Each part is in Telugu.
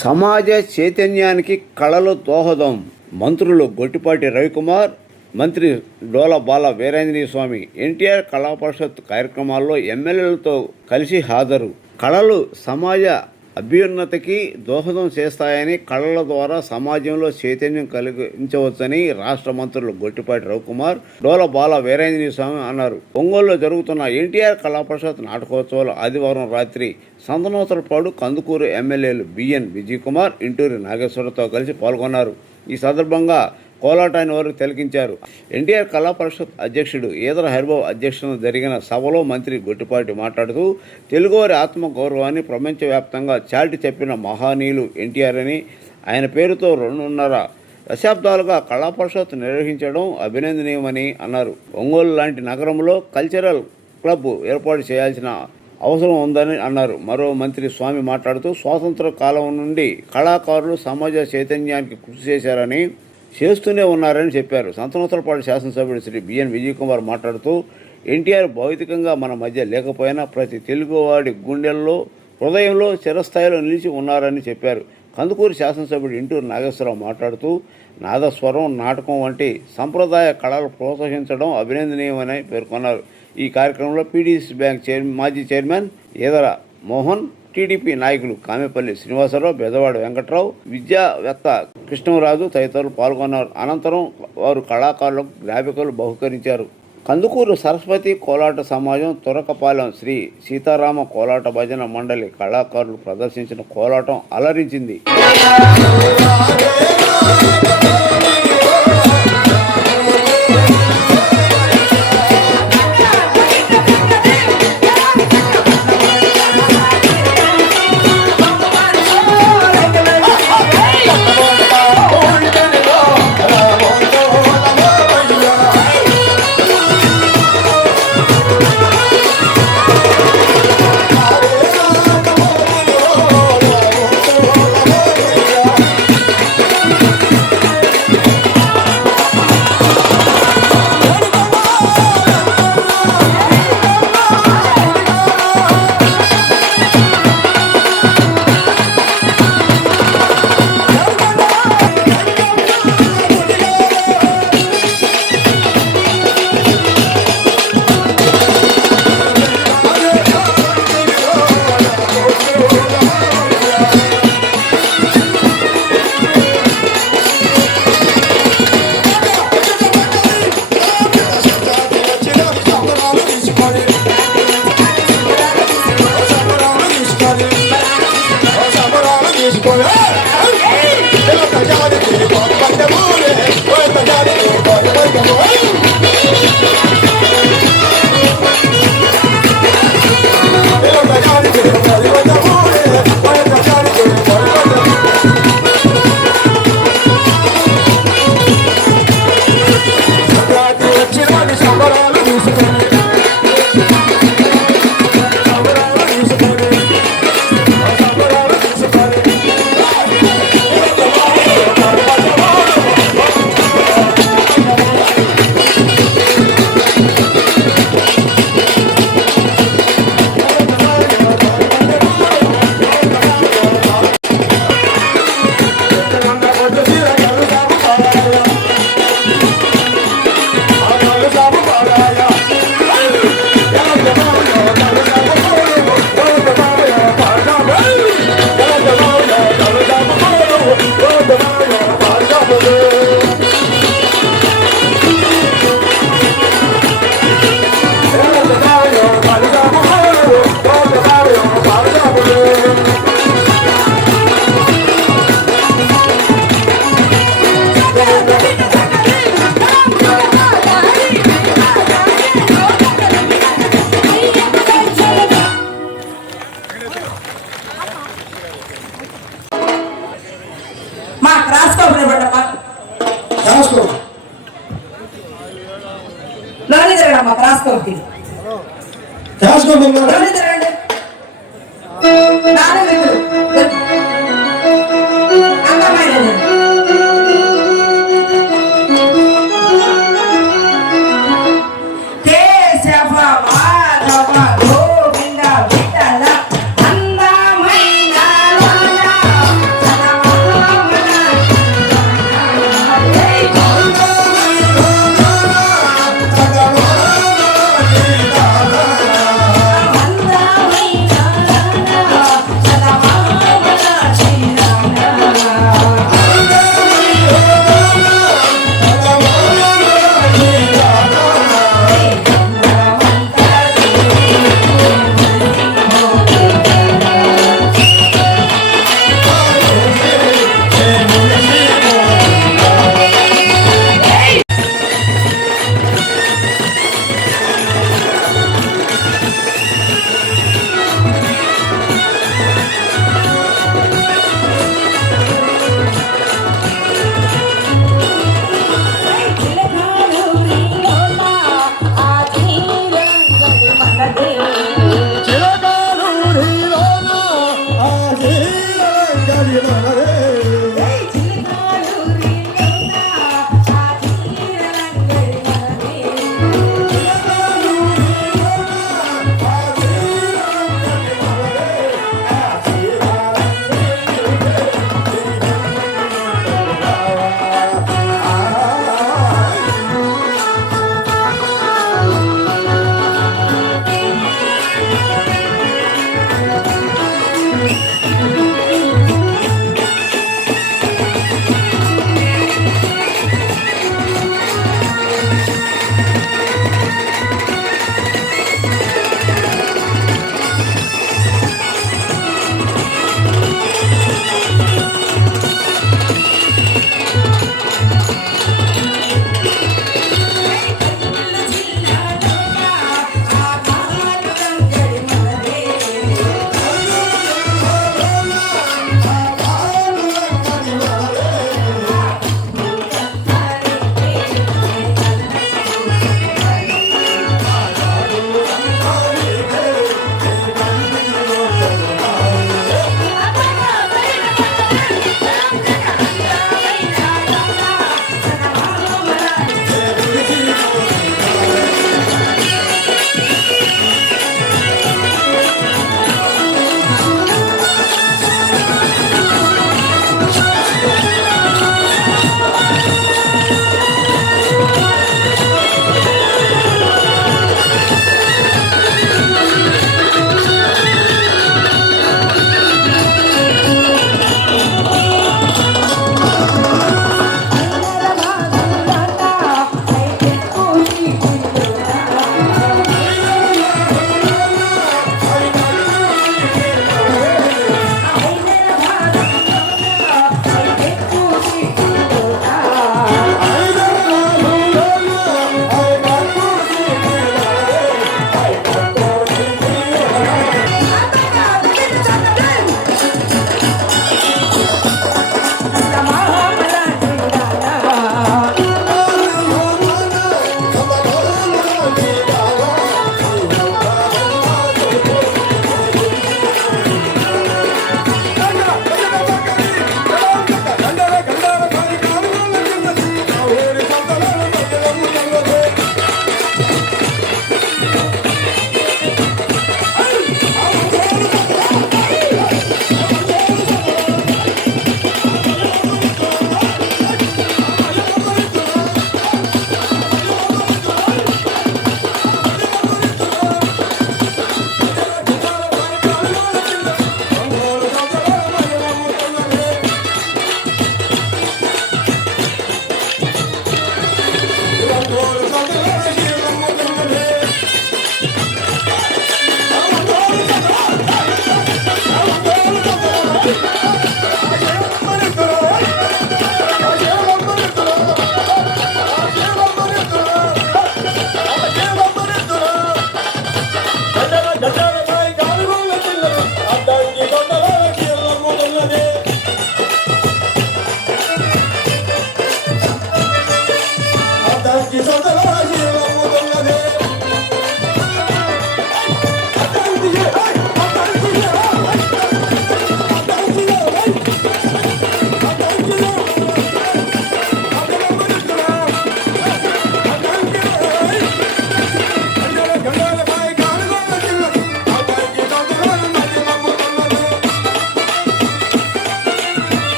సమాజ చైతన్యానికి కళలు దోహదం. మంత్రులు గొట్టిపాటి రవికుమార్, మంత్రి డోల బాల వీరాంజనేయ స్వామి ఎన్టీఆర్ కళా పరిషత్ కార్యక్రమాల్లో ఎమ్మెల్యేలతో కలిసి హాజరు. కళలు సమాజ అభ్యున్నతికి దోహదం చేస్తాయని, కళల ద్వారా సమాజంలో చైతన్యం కలిగించవచ్చని రాష్ట్ర మంత్రులు గొట్టిపాటి రవికుమార్, డోల బాల వీరాంజనేయ స్వామి అన్నారు. ఒంగోలులో జరుగుతున్న ఎన్టీఆర్ కళా పరిషత్ నాటకోత్సవాలు ఆదివారం రాత్రి సంతనోత్తరపాడు, కందుకూరు ఎమ్మెల్యేలు బిఎన్ విజయకుమార్, ఇంటూరి నాగేశ్వరరావుతో కలిసి పాల్గొన్నారు. ఈ సందర్భంగా కోలాటాన్ని వారు తిలకించారు. ఎన్టీఆర్ కళా పరిషత్ అధ్యక్షుడు ఈదర హరిబాబు అధ్యక్షతన జరిగిన సభలో మంత్రి గొట్టిపాటి మాట్లాడుతూ, తెలుగువారి ఆత్మగౌరవాన్ని ప్రపంచవ్యాప్తంగా చాటి చెప్పిన మహానీయులు ఎన్టీఆర్ అని, ఆయన పేరుతో 2.5 దశాబ్దాలుగా కళా పరిషత్ నిర్వహించడం అభినందనీయమని అన్నారు. ఒంగోలు లాంటి నగరంలో కల్చరల్ క్లబ్ ఏర్పాటు చేయాల్సిన అవసరం ఉందని అన్నారు. మరో మంత్రి స్వామి మాట్లాడుతూ, స్వాతంత్ర కాలం నుండి కళాకారులు సమాజ చైతన్యానికి కృషి చేశారని, చేస్తూనే ఉన్నారని చెప్పారు. సంతనోత్తరపాడు శాసనసభ్యుడు శ్రీ బిఎన్ విజయకుమార్ మాట్లాడుతూ, ఎన్టీఆర్ భౌతికంగా మన మధ్య లేకపోయినా ప్రతి తెలుగువాడి గుండెల్లో, హృదయంలో చిరస్థాయిలో నిలిచి ఉన్నారని చెప్పారు. కందుకూరు శాసనసభ్యుడు ఇంటూరు నాగేశ్వరరావు మాట్లాడుతూ, నాదస్వరం, నాటకం వంటి సంప్రదాయ కళలు ప్రోత్సహించడం అభినందనీయమని పేర్కొన్నారు. ఈ కార్యక్రమంలో పీడీసీ బ్యాంక్ మాజీ చైర్మన్ ఈదర మోహన్, టీడీపీ నాయకులు కామెపల్లి శ్రీనివాసరావు, బెదవాడ వెంకట్రావు, విద్యావేత్త కృష్ణరాజు తదితరులు పాల్గొన్నారు. అనంతరం వారు కళాకారులకు జ్ఞాపికలు బహుకరించారు. కందుకూరు సరస్వతి కోలాట సమాజం, తురకపాలెం శ్రీ సీతారామ కోలాట భజన మండలి కళాకారులు ప్రదర్శించిన కోలాటం అలరించింది.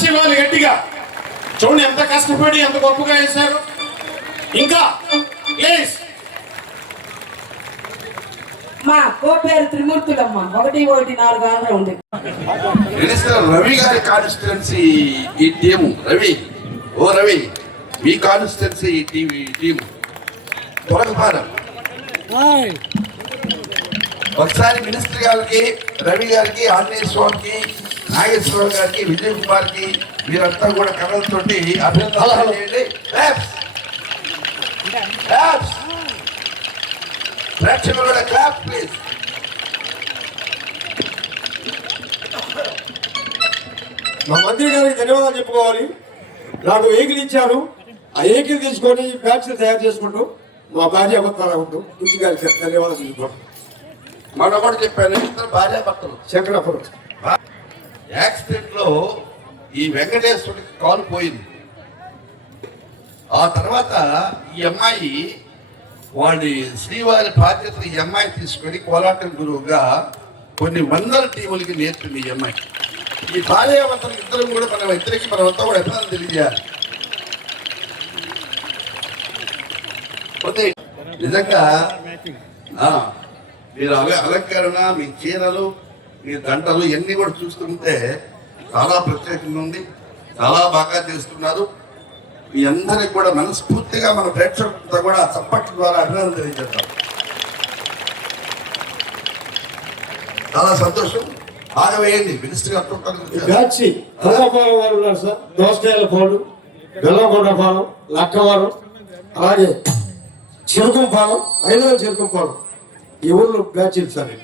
క్లాప్స్ ఇవ్వాలి గట్టిగా. చూడండి ఎంత కష్టపడి ఎంత గొప్పగా వేశారు. ఇంకా ప్లీజ్ మా కో పేరు త్రిమూర్తులమ్మ 1-1-4 ఆల్రౌండ్. మినిస్టర్ రవి గారి కాన్స్టిట్యున్సీ ఈ టీము. రవి, ఓ రవి, మీ కాన్స్టిట్యున్సీ ఈ టీము తొలగపారం. ఒకసారి మినిస్టర్ గారికి, రవి గారికి, ఆంజనేయ స్వామికి, నాగేశ్వరరావు గారికి, విజయ్ కుమార్కి మీరంతా కూడా కళలతోటి అభినందనలు చేయండి. ప్రేక్షకులు కూడా క్లాప్ ప్లీజ్. మా మంత్రి గారికి ధన్యవాదాలు చెప్పుకోవాలి. నాకు వెహికల్ ఇచ్చారు, ఆ వెహికల్ తీసుకొని బ్యాగ్స్ తయారు చేసుకుంటూ మా భార్య భర్తలు ఉంటూ ఇంటి గారికి ధన్యవాదాలు చెప్పుకోవాలి. మన కూడా చెప్పాను, ఇద్దరు భార్య భర్తలు శంకరాపురం యాక్సిడెంట్ లో ఈ వెంకటేశ్వరుడికి కాలు పోయింది. ఆ తర్వాత ఈ అమ్మాయి వాళ్ళ శ్రీవారి బాధ్యతలు ఈ అమ్మాయి తీసుకొని కోలాటం గురువుగా కొన్ని వందల టీములకి నేర్పింది ఈ అమ్మాయి. ఈ భార్యాభర్తలు ఇద్దరం కూడా మనం ఇద్దరికి మనమంతా కూడా అభినందన తెలియజేయాలి. పోతే నిజంగా మీరు అలంకరణ, మీ చీరలు, మీ దండలు ఇవన్నీ కూడా చూస్తుంటే చాలా ప్రత్యేకంగా ఉంది. చాలా బాగా చేస్తున్నారు. మీ అందరికి కూడా మనస్ఫూర్తిగా మన ప్రేక్షకులతో కూడా చప్పట్ల ద్వారా అభినందన తెలియజేస్తాం. చాలా సంతోషం. బాగా వేయండి. మినిస్టర్ బ్యాచ్ ప్రజాపాలెం వారు ఉన్నారు సార్. దోసకాయల పాడు, బెల్లకొండ పాలెం, లక్కవరం, అలాగే చిరుకుంపాలెం, 5 చిరుకుంపాలెం ఈ ఊళ్ళో బ్యాచ్ సార్.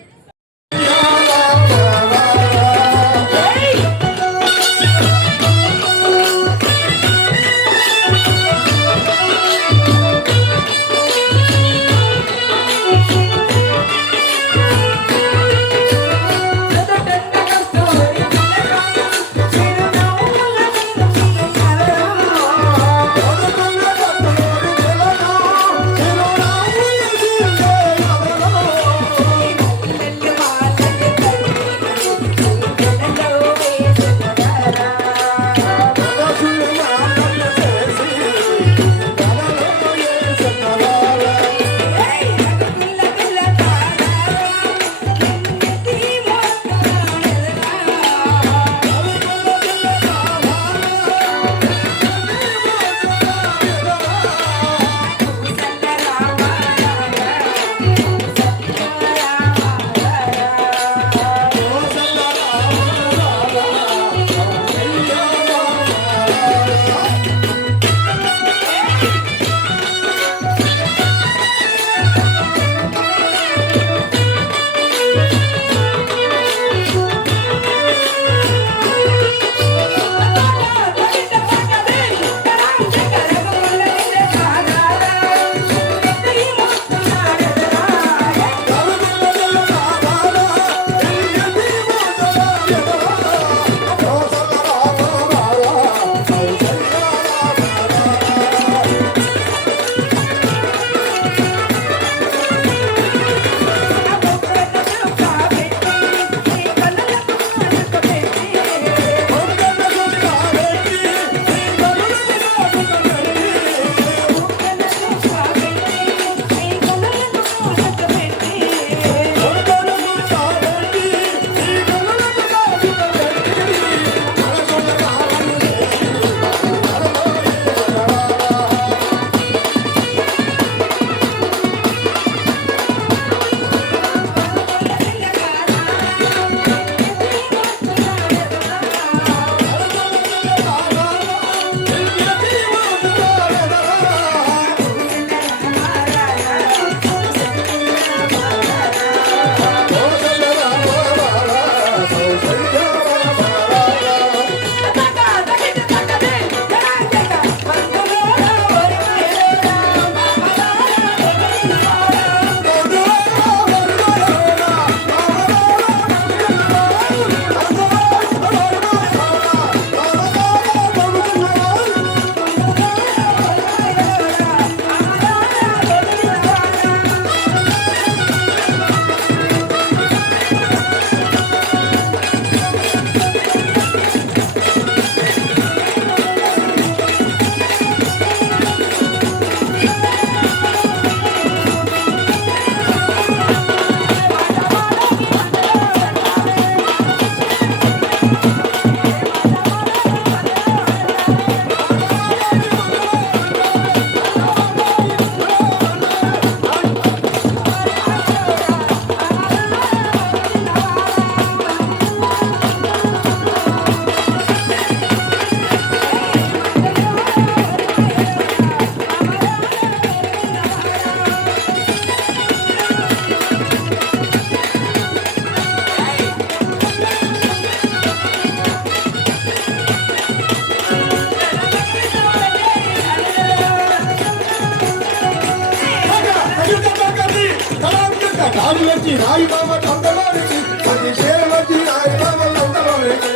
వచ్చినాయి మామ తందలోనికి ప్రతి చేరు వచ్చినాయి మామ తందలోనికి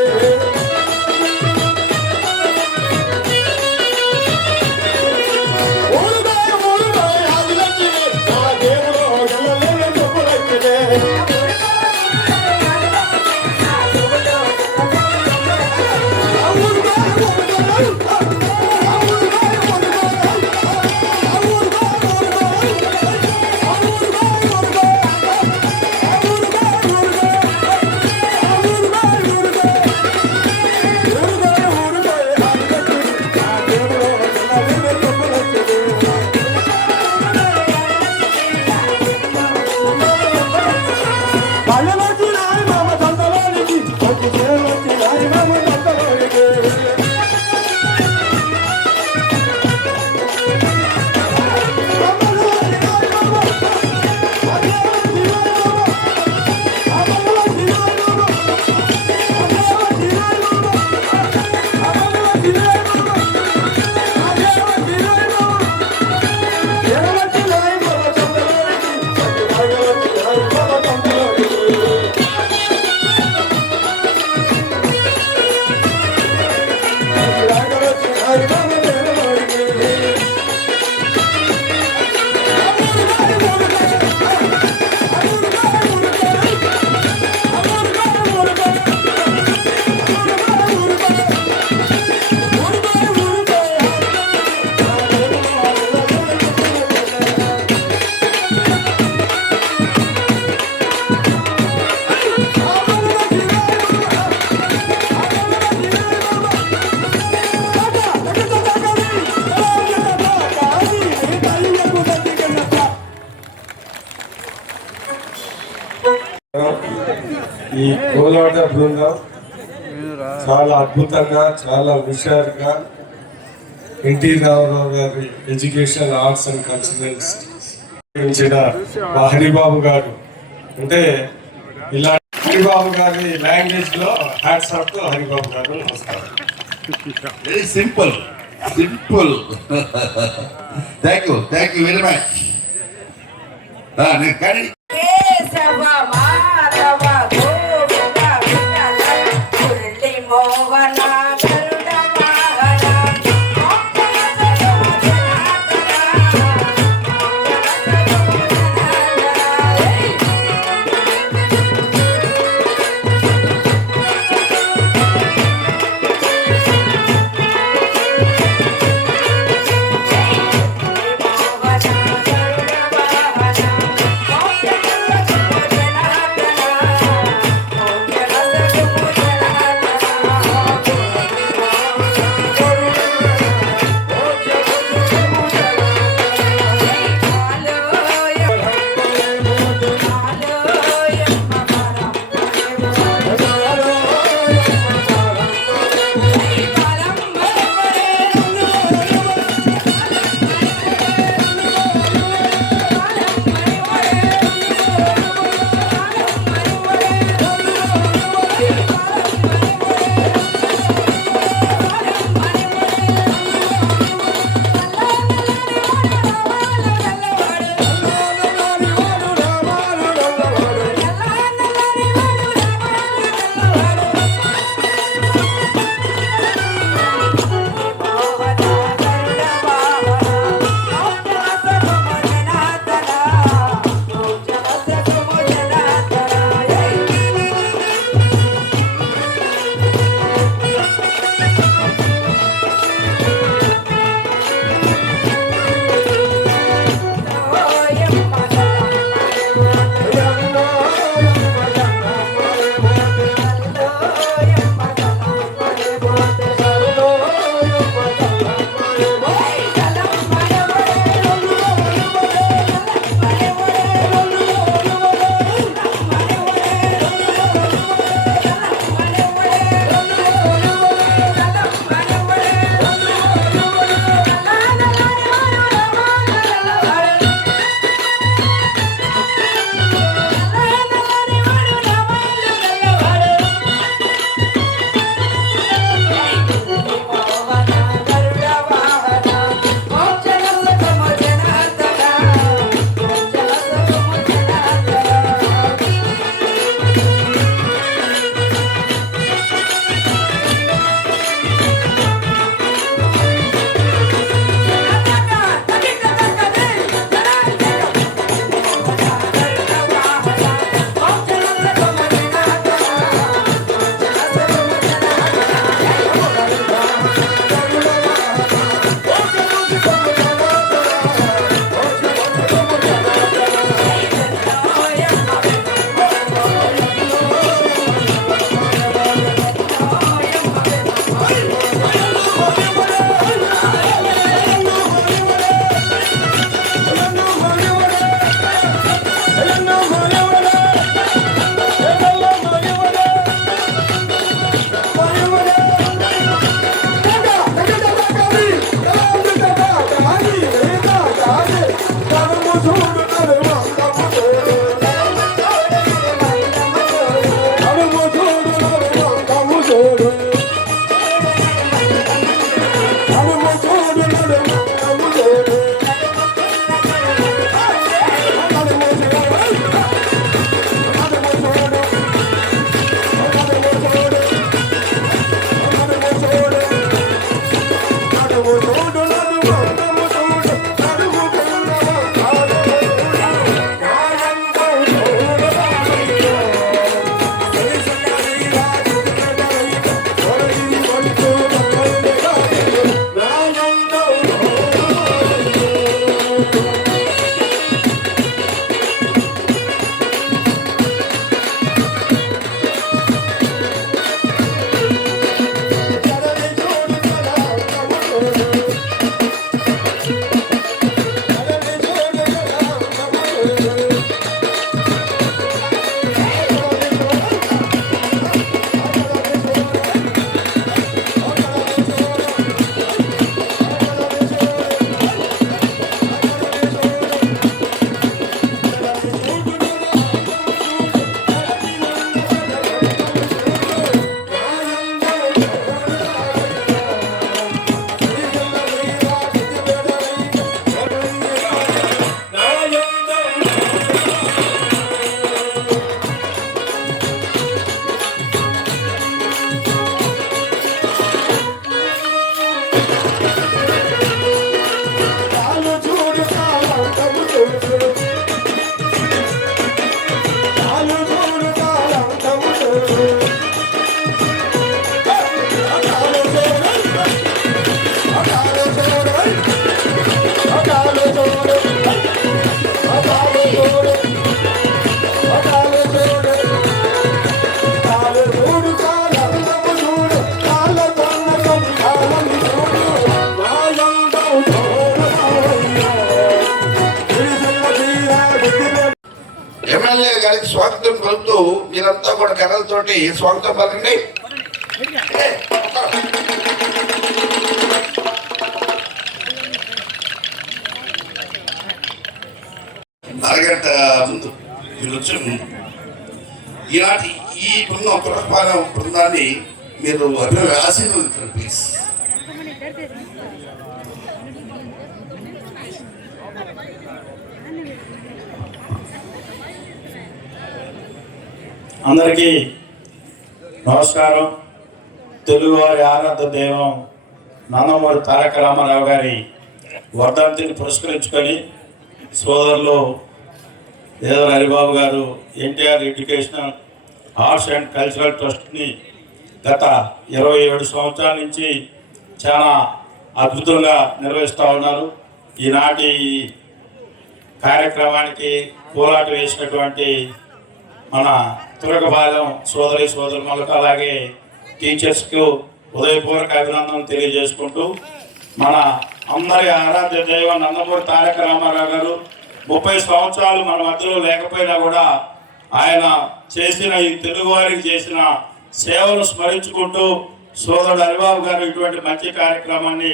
ఊరుగాయ ఊరుగాయ ఆదిలక్ష్మి నా దేవుడు ఎల్లవేళ చెప్పులక్ష్మి ఈ కోలాట బృందం చాలా అద్భుతంగా చాలా హుషారుగా ఎన్టీ రామారావు గారి ఎడ్యుకేషన్ ఆర్ట్స్ అండ్ కల్చరల్స్ మా హరిబాబు గారు అంటే ఇలా హరిబాబు గారి లాంగ్వేజ్ లో హ్యాట్స్ ఆఫ్ టు హరిబాబు గారు. నమస్కారం. Very simple simple. Thank you very much. కానీ కేశవ మాధవ గోవింద విఠల మురళి మోహన గరుడ వాహన మోహన గరుడ వాహన గారికి స్వాగతం పలుకుతూ మీరంతా కూడా కర్రలతోటి స్వాగతం పలకండి. అరగంట ముందు మీరు వచ్చిన ముందు ఈనాటి ఈ బృందం పురస్కారం బృందాన్ని మీరు ఆశీర్వదించండి ప్లీజ్. అందరికీ నమస్కారం. తెలుగువారి ఆరాధ్య దైవం నందమూరి తారక రామారావు గారి వర్ధంతిని పురస్కరించుకొని సోదరులు ఏదో హరిబాబు గారు NTR educational arts and cultural ట్రస్ట్ని గత 27 సంవత్సరాల నుంచి చాలా అద్భుతంగా నిర్వహిస్తూ ఉన్నారు. ఈనాటి కార్యక్రమానికి పూలాట వేసినటువంటి మన తురకపాలెం సోదరులకు అలాగే టీచర్స్కు ఉదయపూర్వక అభినందనలు తెలియజేసుకుంటూ మన అందరి ఆరాధ్య దైవం నందమూరి తారక రామారావు గారు 30 సంవత్సరాలు మన మధ్యలో లేకపోయినా కూడా ఆయన చేసిన ఈ తెలుగువారికి చేసిన సేవలు స్మరించుకుంటూ సోదరుడు హరిబాబు గారు ఇటువంటి మంచి కార్యక్రమాన్ని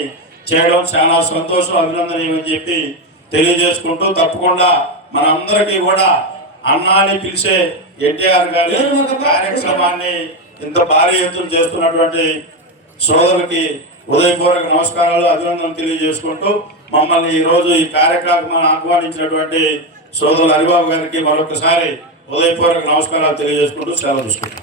చేయడం చాలా సంతోషం, అభినందనీయమని చెప్పి తెలియజేసుకుంటూ తప్పకుండా మనందరికీ కూడా అన్నాని పిలిచే ఎన్టీఆర్ గారి కార్యక్రమాన్ని ఇంత భారీ ఎత్తున చేస్తున్నటువంటి సోదరులకి ఉదయపూర్వక నమస్కారాలు, అభినందనలు తెలియజేసుకుంటూ మమ్మల్ని ఈరోజు ఈ కార్యక్రమాన్ని ఆహ్వానించినటువంటి సోదరులు హరిబాబు గారికి మరొకసారి ఉదయపూర్వక నమస్కారాలు తెలియజేసుకుంటూ సెలవు తీసుకుంటాం.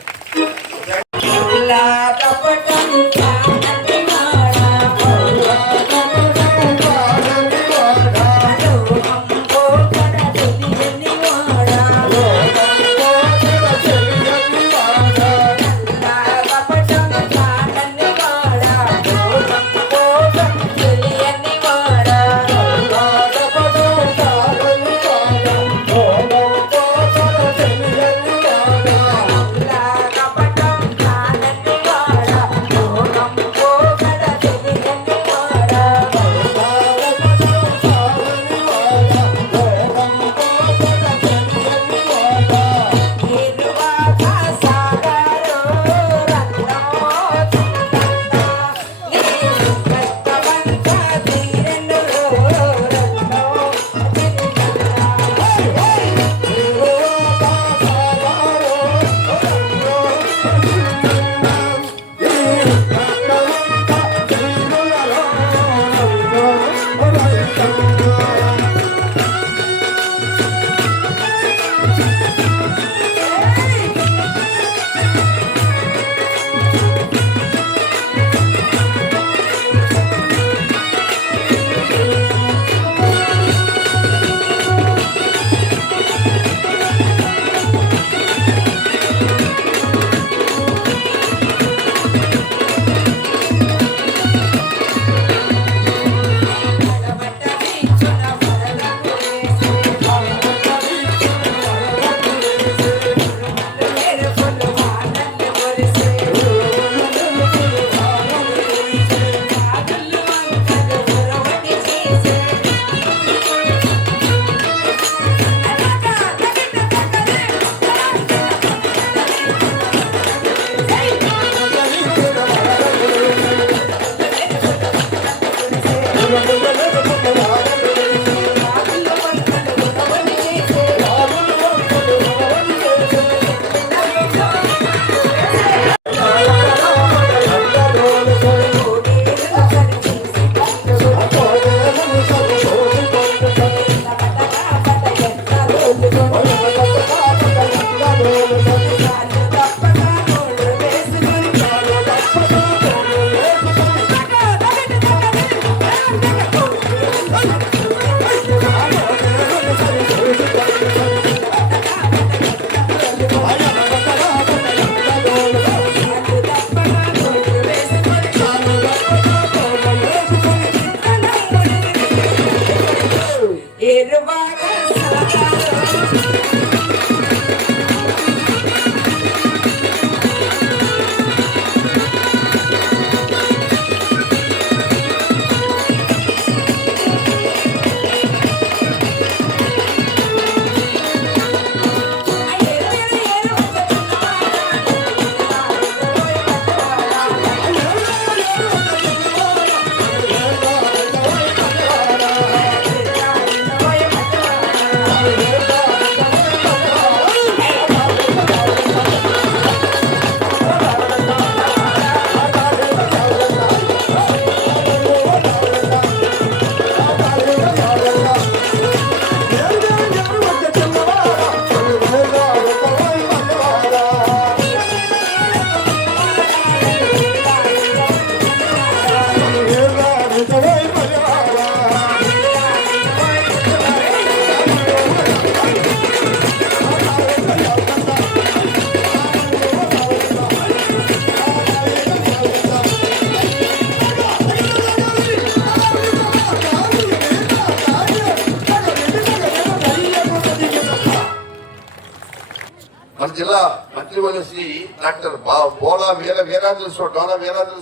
జిల్లా మంత్రివర్యులు డాక్టర్ డోలా వీరాంజలి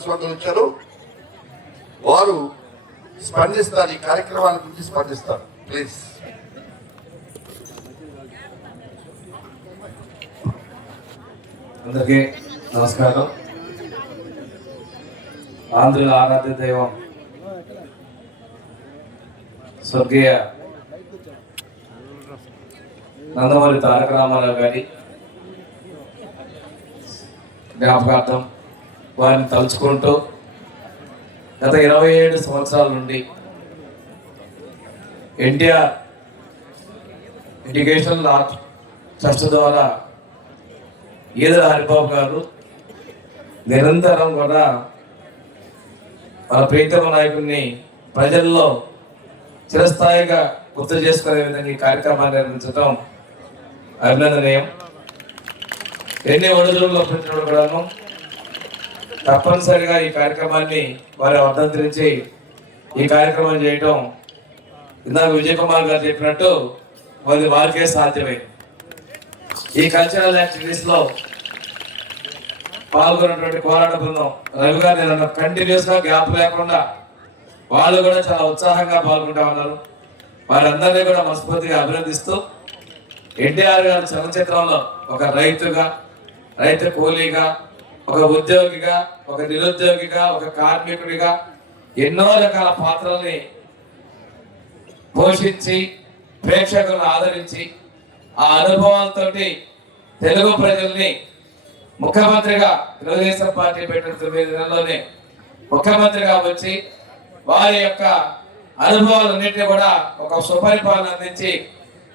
స్వామి వచ్చారు. వారు స్పందిస్తారు, ఈ కార్యక్రమాల గురించి స్పందిస్తారు. ప్లీజ్. అందరికీ నమస్కారం. ఆంధ్రుల ఆరాధ్య దైవం స్వర్గీయ నందమూరి తారక రామారావు గారి జ్ఞాపకార్థం వారిని తలుచుకుంటూ గత 27 సంవత్సరాల నుండి ఎన్టీఆర్ ఎడ్యుకేషనల్ ఆర్ట్ ట్రస్ట్ ద్వారా ఈదర హరిబాబు గారు నిరంతరం కూడా మన ప్రీతమ నాయకుడిని ప్రజల్లో చిరస్థాయిగా గుర్తు చేసుకునే విధంగా ఈ కార్యక్రమాన్ని నిర్వహించడం అభినందనీయం. ఎన్ని ఒడిదుడుకులు పెట్టినప్పుడు కూడాను తప్పనిసరిగా ఈ కార్యక్రమాన్ని వారి వర్ధంతించి ఈ కార్యక్రమం చేయటం ఇందాక విజయ్ కుమార్ గారు చెప్పినట్టు వారికే సాధ్యమే. ఈ కల్చరల్ యాక్టివిటీస్ లో పాల్గొన్నటువంటి పోరాట బృందం రవి గారు కంటిన్యూస్ గా గ్యాప్ లేకుండా వాళ్ళు కూడా చాలా ఉత్సాహంగా పాల్గొంటా ఉన్నారు. వారందరినీ కూడా మనస్ఫూర్తిగా అభినందిస్తూ ఎన్టీఆర్ గారి చలనచిత్రంలో ఒక రైతుగా, రైతు కూలీగా, ఒక ఉద్యోగిగా, ఒక నిరుద్యోగిగా, ఒక కార్మికుడిగా ఎన్నో రకాల పాత్రల్ని పోషించి ప్రేక్షకులను ఆదరించి ఆ అనుభవాలతోటి తెలుగు ప్రజల్ని ముఖ్యమంత్రిగా తెలుగుదేశం పార్టీ పెట్టిన 9 నెలల్లోనే ముఖ్యమంత్రిగా వచ్చి వారి యొక్క అనుభవాలన్నింటినీ కూడా ఒక సుపరిపాలన అందించి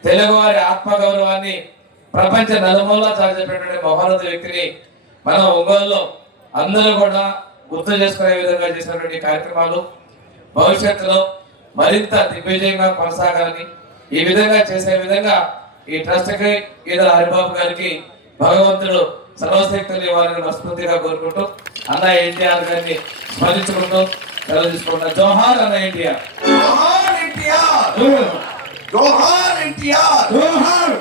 తెలుగువారి ఆత్మగౌరవాన్ని ప్రపంచ నలుమూలలా చాటిపెట్టే మహోన్నత వ్యక్తిని మన ఒంగోలులో అందరూ కూడా గుర్తు చేసుకునే విధంగా చేసినటువంటి కార్యక్రమాలు భవిష్యత్తులో మరింత దిగ్విజయంగా కొనసాగాలని ఈ విధంగా చేసే విధంగా ఈ ట్రస్ట్కి ఈదర హరిబాబు గారికి భగవంతుడు సర్వశక్తులు ఇవ్వాలని మనస్ఫూర్తిగా కోరుకుంటూ అన్న ఎన్టీఆర్ గారిని స్మరించుకుంటూ సెలవు తీసుకుంటున్నా. జోహార్ అన్న ఎన్టీఆర్. జోహార్ ఎన్టీఆర్. జోహార్ ఎన్టీఆర్. జోహార్.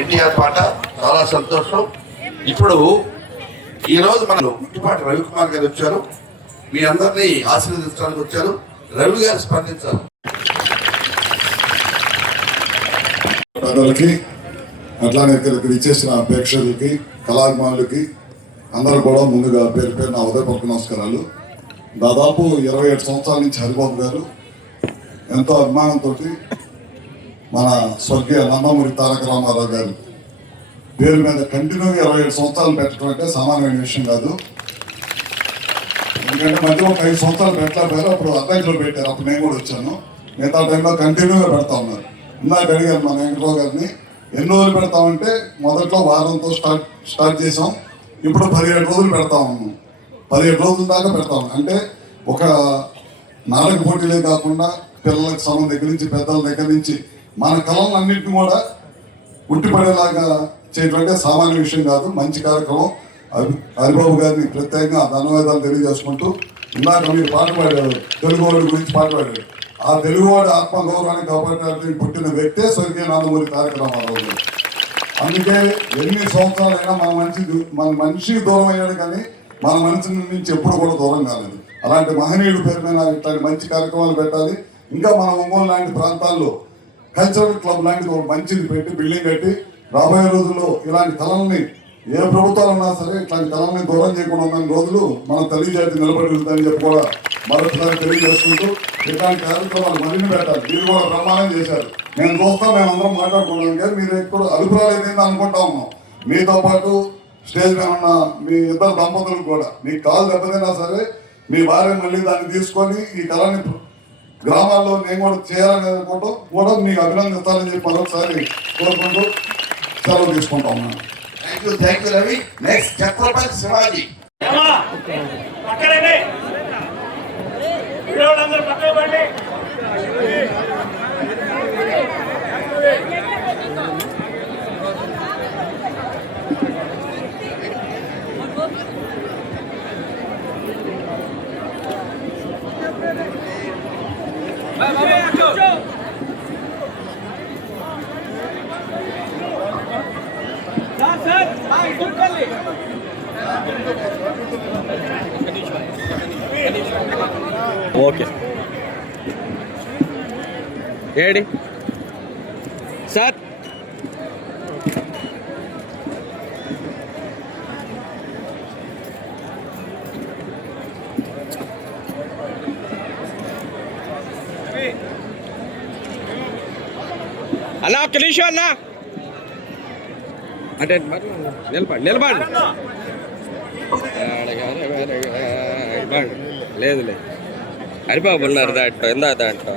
ఎన్టీఆర్ పాట చాలా సంతోషం. ఇప్పుడు ఈరోజు మనం పుట్టిపాటి రవికుమార్ గారు వచ్చారు. మీ అందరినీ ఆశీర్వదించడానికి వచ్చారు. రవి గారు స్పందించారు. పెద్దలకి అట్లానే ఇక్కడికి ఇచ్చేసిన ప్రేక్షకులకి కళాభిమానులకి అందరూ కూడా ముందుగా పేరు పేరు నా ఉదయపూర్వక నమస్కారాలు. దాదాపు 27 సంవత్సరాల నుంచి హరిబాబు గారు ఎంతో అభిమానంతో మన స్వర్గీయ నందమూరి తారక రామారావు గారు పేరు మీద కంటిన్యూగా 27 సంవత్సరాలు పెట్టడం అంటే సామాన్యమైన విషయం కాదు. ఎందుకంటే మధ్య ఒక 5 సంవత్సరాలు పెట్టలేకపోయారు. అప్పుడు అద్దంకిలో పెట్టారు. అప్పుడు నేను కూడా వచ్చాను. మిగతా టైంలో కంటిన్యూగా పెడతా ఉన్నారు. ఇందాక అడిగారు మన వెంకటరావు గారిని ఎన్ని రోజులు పెడతామంటే మొదట్లో వారంతో స్టార్ట్ చేసాం. ఇప్పుడు 17 రోజులు పెడతా ఉన్నాం. 17 రోజుల దాకా పెడతాం. అంటే ఒక నాటక పోటీలే కాకుండా పిల్లలకు సమయం దగ్గర నుంచి పెద్దల దగ్గర నుంచి మన కళలన్నింటినీ కూడా ఉట్టిపడేలాగా చేయడం సామాన్య విషయం కాదు. మంచి కార్యక్రమం. హరిబాబు గారిని ప్రత్యేకంగా ధన్యవాదాలు తెలియజేసుకుంటూ ఇందాక మీరు పాట పాడారు, తెలుగువాడి గురించి పాట పాడారు. ఆ తెలుగువాడి ఆత్మగౌరవాన్ని కాపాడడానికి పుట్టిన వ్యక్తే స్వర్గీయ నందమూరి తారక రామారావు గారు. అందుకే ఎన్ని సంవత్సరాలైనా మన మనిషికి దూరం అయ్యాడు కానీ మన మనసు నుంచి ఎప్పుడు కూడా దూరం కాలేదు. అలాంటి మహనీయుడి పేరు మీద ఇట్లాంటి మంచి కార్యక్రమాలు పెట్టాలి. ఇంకా మన ఒంగోలు లాంటి ప్రాంతాల్లో కల్చరల్ క్లబ్ లాంటిది ఒక మంచిది పెట్టి బిల్డింగ్ కట్టి రాబోయే రోజుల్లో ఇలాంటి కళల్ని ఏ ప్రభుత్వాలు ఉన్నా సరే ఇట్లాంటి కళల్ని దూరం చేయకుండా ఉన్న రోజులు మన తల్లి జాతి నిలబడి ఉంటుందని చెప్పి కూడా మరొకసారి తెలియజేసుకుంటూ ఇట్లాంటి కార్యక్రమాలు మరిన్ని పెట్టాలి. మీరు కూడా ప్రమాణం చేశారు. నేను చూస్తాం, మేము అందరం మాట్లాడుకున్నాం కానీ మీరు ఎప్పుడు అభిప్రాయాలు ఏంటో అనుకుంటా ఉన్నాం. మీతో పాటు స్టేజ్ మీద ఉన్న మీ ఇద్దరు దంపతులకు కూడా మీ కాలు దెబ్బతిన్నా సరే మీ భార్య మళ్ళీ దాన్ని తీసుకొని ఈ కళని గ్రామాల్లో నేను కూడా చేయాలని అనుకోవటం కూడా మీకు అభినందిస్తానని చెప్పి మరొకసారి కోరుకుంటూ సెలవు తీసుకుంటా ఉన్నాను. Thank you Ravi. Next Chhatrapati Shivaji. Okay ఏడి సార్ అన్నా ఒక్క నిమిషం అన్నా అంటే నిలబడి లేదు హరిబాబు ఉన్నారు దాంట్లో ఎందా దాంట్లో